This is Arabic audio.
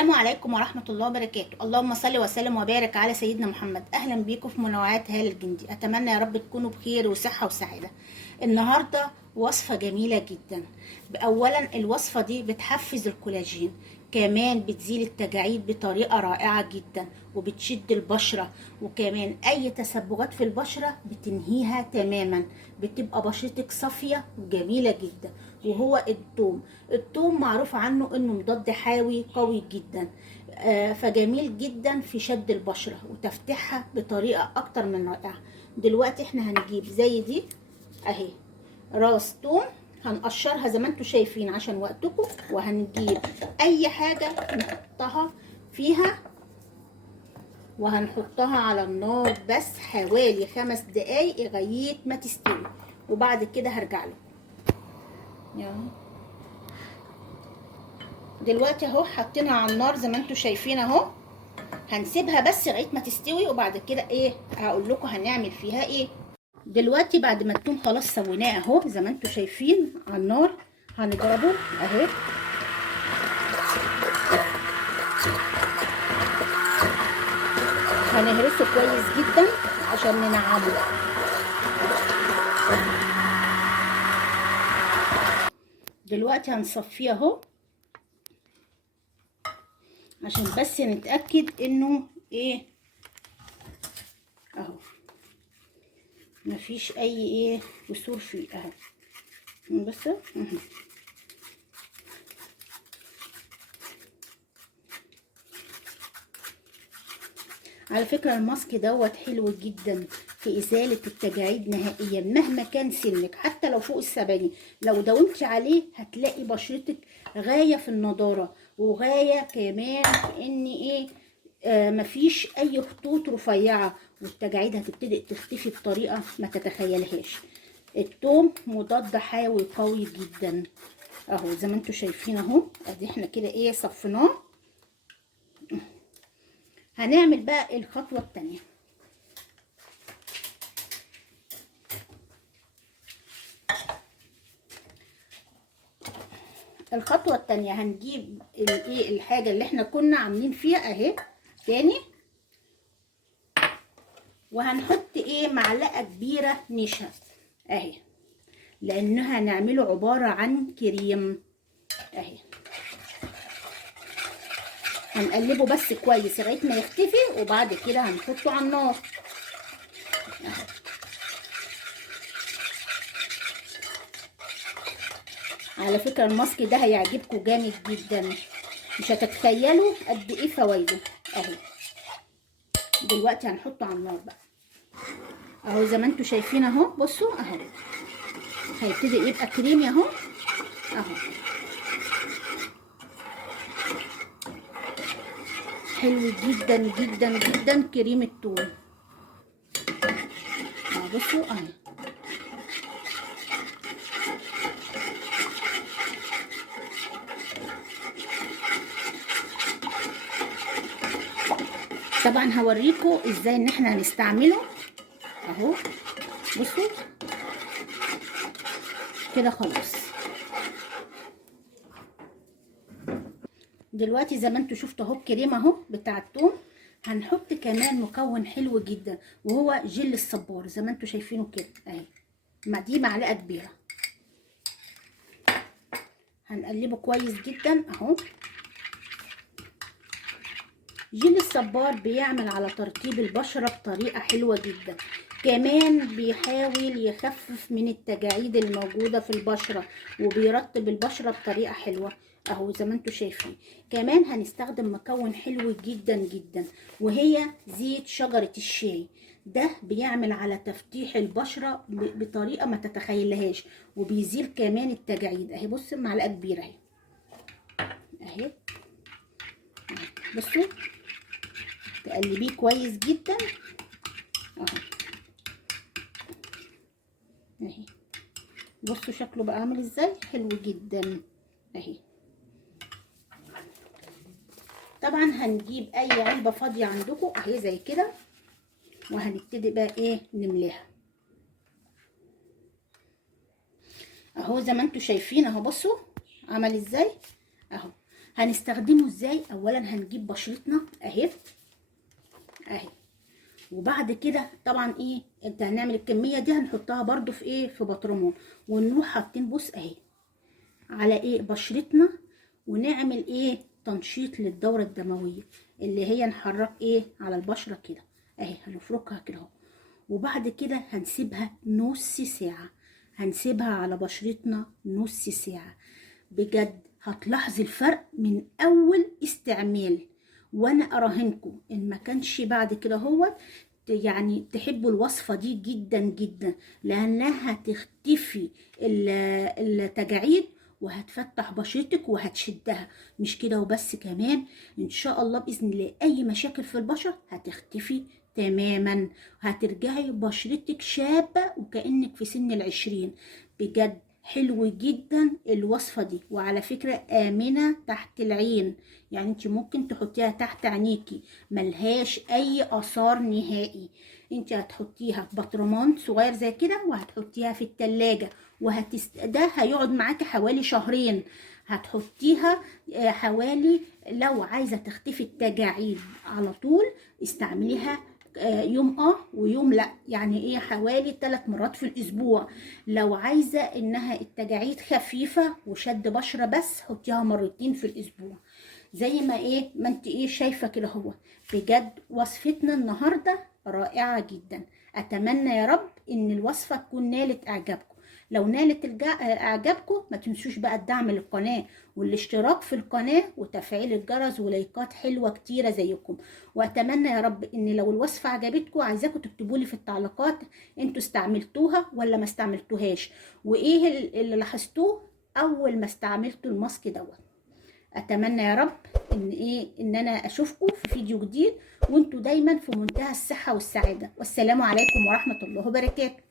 السلام عليكم ورحمة الله وبركاته. اللهم صل وسلم وبارك على سيدنا محمد. أهلا بيكم في منوعات هالة الجندي. أتمنى يا رب تكونوا بخير وصحة وسعادة. النهاردة وصفة جميلة جدا. أولا الوصفة دي بتحفز الكولاجين، كمان بتزيل التجاعيد بطريقة رائعة جدا، وبتشد البشرة، وكمان أي تسبغات في البشرة بتنهيها تماما، بتبقى بشرتك صافية وجميلة جدا. وهو الثوم معروف عنه انه مضاد حيوي قوي جدا، فجميل جدا في شد البشرة وتفتيحها بطريقة اكتر من رائعة. دلوقتي احنا هنجيب زي دي اهي راس ثوم، هنقشرها زي ما انتم شايفين عشان وقتكم، وهنجيب اي حاجة نحطها فيها وهنحطها على النار بس حوالي 5 دقايق لغاية ما تستوي، وبعد كده هرجع لكم. دلوقتي اهو حطينها على النار زي ما انتم شايفين اهو، هنسيبها بس لغايه ما تستوي، وبعد كده ايه هقول لكم هنعمل فيها ايه. دلوقتي بعد ما الثوم خلاص سويناه اهو زي ما انتم شايفين على النار، هنضربه اهي هنهرسه كويس جدا عشان ننعمه. دلوقتي هنصفيه اهو عشان بس نتأكد انه ايه اهو مفيش اي ايه كسور فيه اهو. بس على فكرة الماسك دوت حلو جدا في ازالة التجاعيد نهائيا مهما كان سنك، حتى لو فوق ال70 لو داومتي عليه هتلاقي بشرتك غاية في النضارة، وغاية كمان في ان ايه مفيش اي خطوط رفيعة، والتجاعيد هتبتدي تختفي بطريقة ما تتخيلهاش. الثوم مضاد حيوي قوي جدا اهو زي ما انتم شايفين اهو. ادي احنا كده ايه صفيناه. هنعمل بقى الخطوة التانية. الخطوة التانية هنجيب الايه الحاجة اللي احنا كنا عاملين فيها اهي تاني، وهنحط ايه معلقة كبيرة نشا اهي، لانها هنعمله عبارة عن كريم اهي. هنقلبه بس كويس لغاية ما يختفي، وبعد كده هنحطه على النار. على فكرة الماسك ده هيعجبكم جامد جدا، مش هتتخيلوا قد ايه فوائده اهي. دلوقتي هنحطه على النار بقى اهو زي ما انتم شايفين اهو. بصوا اهو هيبتدي يبقى كريمي اهو اهو، حلو جدا جدا جدا كريم الثوم اهو. بصوا اهو طبعا هوريكم ازاي ان احنا هنستعمله اهو. بصوا كده خلاص. دلوقتي زي ما انتم شفتوا اهو الكريمه اهو بتاع الثوم. هنحط كمان مكون حلو جدا وهو جل الصبار زي ما انتم شايفينه كده اهي، دي معلقه كبيره. هنقلبه كويس جدا اهو. جل الصبار بيعمل على ترطيب البشرة بطريقة حلوة جدا، كمان بيحاول يخفف من التجاعيد الموجودة في البشرة، وبيرطب البشرة بطريقة حلوة اهو زي ما انتم شايفين. كمان هنستخدم مكون حلو جدا جدا وهي زيت شجرة الشاي. ده بيعمل على تفتيح البشرة بطريقة ما تتخيلهاش، وبيزيل كمان التجاعيد اهي. بص معلقة كبيرة اهي اهي. بصوا تقلبيه كويس جدا اهو اهي. بصوا شكله بقى عامل ازاي، حلو جدا اهي. طبعا هنجيب اي علبه فاضيه عندكم اهي زي كده، وهنبتدي بقى ايه نملاها اهو زي ما انتم شايفين اهو. بصوا عمل ازاي اهو. هنستخدمه ازاي؟ اولا هنجيب بشرتنا اهي، اهي، وبعد كده طبعا ايه، انت هنعمل الكميه دي هنحطها برضو في ايه، في بطرمان، ونروح حاطين بص اهي على ايه بشرتنا، ونعمل ايه تنشيط للدوره الدمويه، اللي هي نحرك ايه على البشره كده اهي، هنفركها كده اهو. وبعد كده هنسيبها نص ساعه، هنسيبها على بشرتنا نص ساعه. بجد هتلاحظي الفرق من اول استعمال، وانا اراهنكم ان ما كانش بعد كده هو يعني تحبوا الوصفة دي جدا جدا، لانها هتختفي التجاعيد وهتفتح بشرتك وهتشدها. مش كده وبس، كمان ان شاء الله باذن الله اي مشاكل في البشر هتختفي تماما، هترجعي بشرتك شابة وكأنك في سن ال20. بجد حلو جدا الوصفة دي، وعلى فكرة آمنة تحت العين، يعني انت ممكن تحطيها تحت عينيكي، ملهاش اي اثار نهائي. انت هتحطيها في برطمان صغير زي كده وهتحطيها في التلاجة، ده هيقعد معاكي حوالي شهرين. هتحطيها حوالي، لو عايزة تختفي التجاعيد على طول استعمليها يوم ويوم لا، يعني ايه حوالي 3 مرات في الاسبوع. لو عايزة انها التجاعيد خفيفة وشد بشرة بس حطيها مرتين في الاسبوع، زي ما ايه ما انت ايه شايفة كده. هو بجد وصفتنا النهاردة رائعة جدا. اتمنى يا رب ان الوصفة تكون نالت اعجابكم. لو نالت اعجابكم ما تنسوش بقى الدعم للقناة والاشتراك في القناة وتفعيل الجرس ولايكات حلوة كتيرة زيكم. واتمنى يا رب ان لو الوصفة عجبتكم عايزاكم تكتبوا لي في التعليقات انتوا استعملتوها ولا ما استعملتوهاش، وايه اللي لاحظتوه اول ما استعملتوا الماسك دوت. اتمنى يا رب ان انا اشوفكم في فيديو جديد، وانتوا دايما في منتهى الصحة والسعادة. والسلام عليكم ورحمة الله وبركاته.